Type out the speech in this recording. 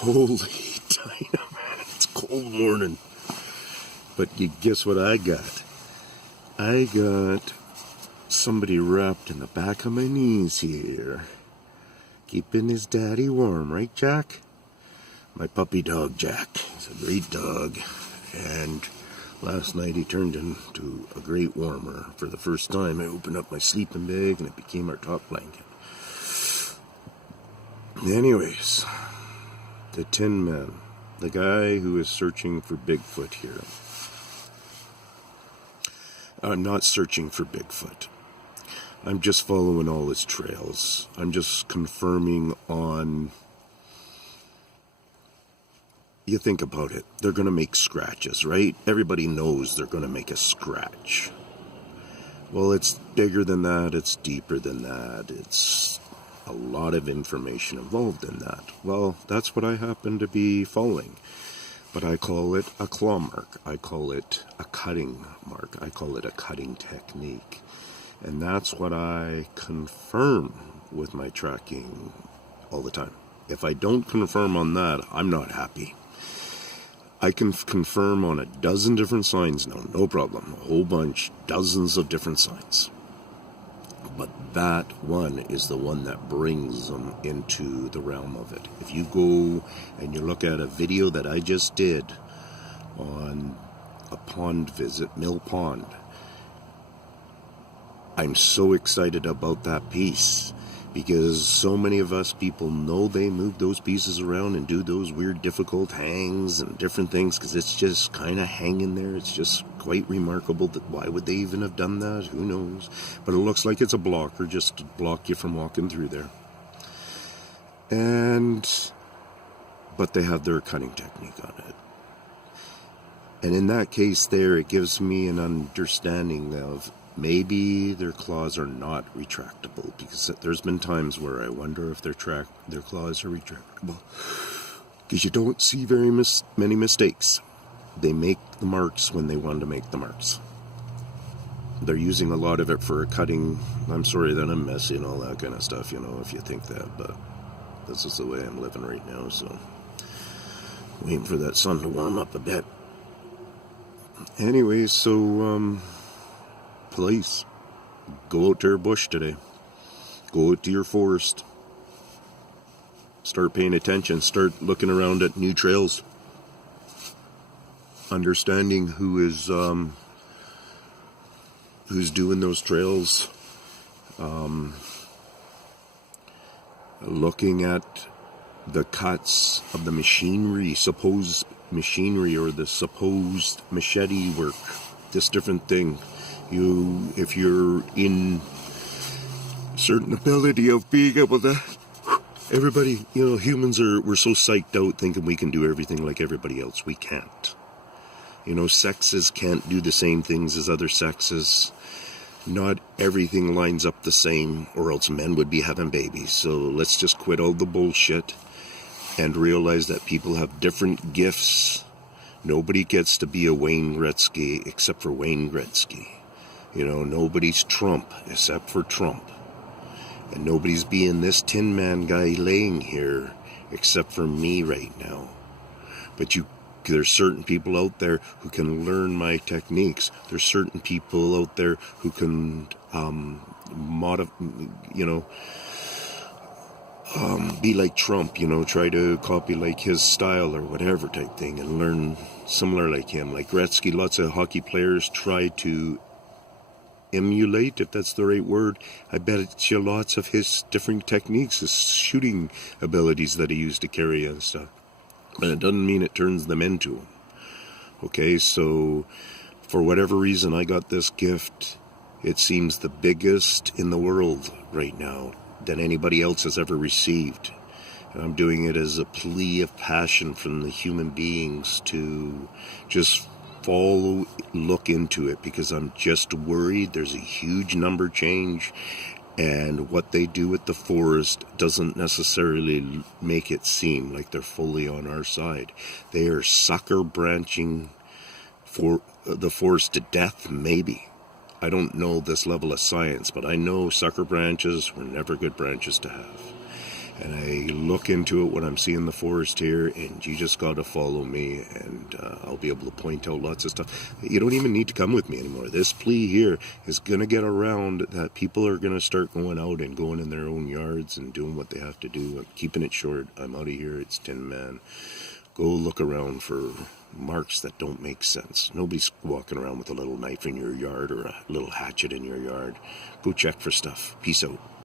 Holy dynamite, it's a cold morning. But you guess what I got? I got somebody wrapped in the back of my knees here. Keeping his daddy warm, right, Jack? My puppy dog, Jack. He's a great dog. And last night he turned into a great warmer. For the first time, I opened up my sleeping bag and it became our top blanket. Anyways, the Tin Man, the guy who is searching for Bigfoot here. I'm not searching for Bigfoot. I'm just following all his trails. I'm just confirming on... You think about it. They're going to make scratches, right? Everybody knows they're going to make a scratch. Well, it's bigger than that. It's deeper than that. It's a lot of information involved in that. Well, that's what I happen to be following. But I call it a claw mark. I call it a cutting mark. I call it a cutting technique. And that's what I confirm with my tracking all the time. If I don't confirm on that, I'm not happy. I can confirm on a dozen different signs now, no problem. A whole bunch, dozens of different signs. But that one is the one that brings them into the realm of it. If you go and you look at a video that I just did on a pond visit, Mill Pond, I'm so excited about that piece because so many of us people know they move those pieces around and do those weird difficult hangs and different things because it's just kind of hanging there. It's just quite remarkable that why would they even have done that? Who knows? But it looks like it's a blocker just to block you from walking through there. But they have their cutting technique on it. And in that case there, it gives me an understanding of maybe their claws are not retractable, because there's been times where I wonder if their claws are retractable, because you don't see very many mistakes. They make the marks when they want to make the marks. They're using a lot of it for cutting. I'm sorry that I'm messy and all that kind of stuff, if you think that, but this is the way I'm living right now, so waiting for that sun to warm up a bit. Anyway, so police, go out to your bush today. Go out to your forest. Start paying attention. Start looking around at new trails. Understanding who's doing those trails. Looking at the cuts of the machinery, supposed machinery, or the supposed machete work. This different thing. If you're in certain ability of being able to, everybody, humans we're so psyched out thinking we can do everything like everybody else. We can't. Sexes can't do the same things as other sexes. Not everything lines up the same, or else men would be having babies. So let's just quit all the bullshit and realize that people have different gifts. Nobody gets to be a Wayne Gretzky except for Wayne Gretzky. Nobody's Trump except for Trump. And nobody's being this Tin Man guy laying here except for me right now. But there's certain people out there who can learn my techniques. There's certain people out there who can be like Trump, try to copy like his style or whatever type thing and learn similar like him. Like Gretzky, lots of hockey players try to emulate, if that's the right word. I bet it's lots of his different techniques, his shooting abilities that he used to carry and stuff. But it doesn't mean it turns them into him. Okay, so for whatever reason, I got this gift. It seems the biggest in the world right now than anybody else has ever received. And I'm doing it as a plea of passion from the human beings to just look into it, because I'm just worried there's a huge number change, and what they do with the forest doesn't necessarily make it seem like they're fully on our side. They are sucker branching for the forest to death, maybe. I don't know this level of science, but I know sucker branches were never good branches to have. and I look into it when I'm seeing the forest here, and you just got to follow me, and I'll be able to point out lots of stuff. You don't even need to come with me anymore. This plea here is going to get around that people are going to start going out and going in their own yards and doing what they have to do. I'm keeping it short. I'm out of here. It's Tin Man. Go look around for marks that don't make sense. Nobody's walking around with a little knife in your yard or a little hatchet in your yard. Go check for stuff. Peace out.